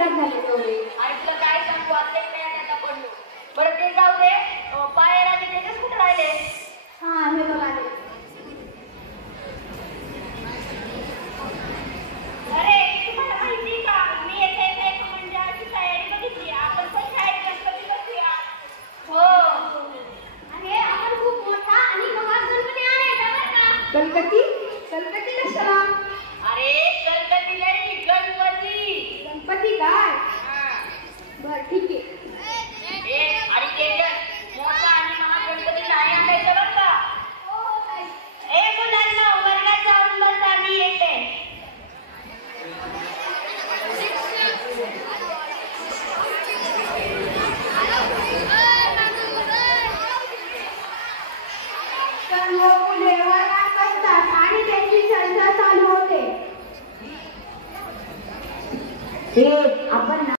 खराब झाले तेवढे. आणि तुला काय सांगू आपले आता पडलो. बरं ते जाऊ दे, पायल आणि तेजस कुठे राहिले? हा हे बघ आले. अरे तुम्हाला माहिती का, मी येथे एक मंडळाची तयारी बघितली. आपण पण शाळेत गणपती बसूया. हो अरे आपण खूप मोठा आणि महान गणपती आणायचा बरं का. गणपती गणपती कशाला? अरे गणपती नाही, गणपती. गणपती काय? बर ठीक आहे. आणि तेजस मोठा आणि महान गणपती नाही आणायचं बरं का. हो हो ताई. मुलांना वर्गात जाऊन बसा, मी येते. सर्व मुले वर्गात बसतात आणि त्यांची चर्चा चालू होते. आपण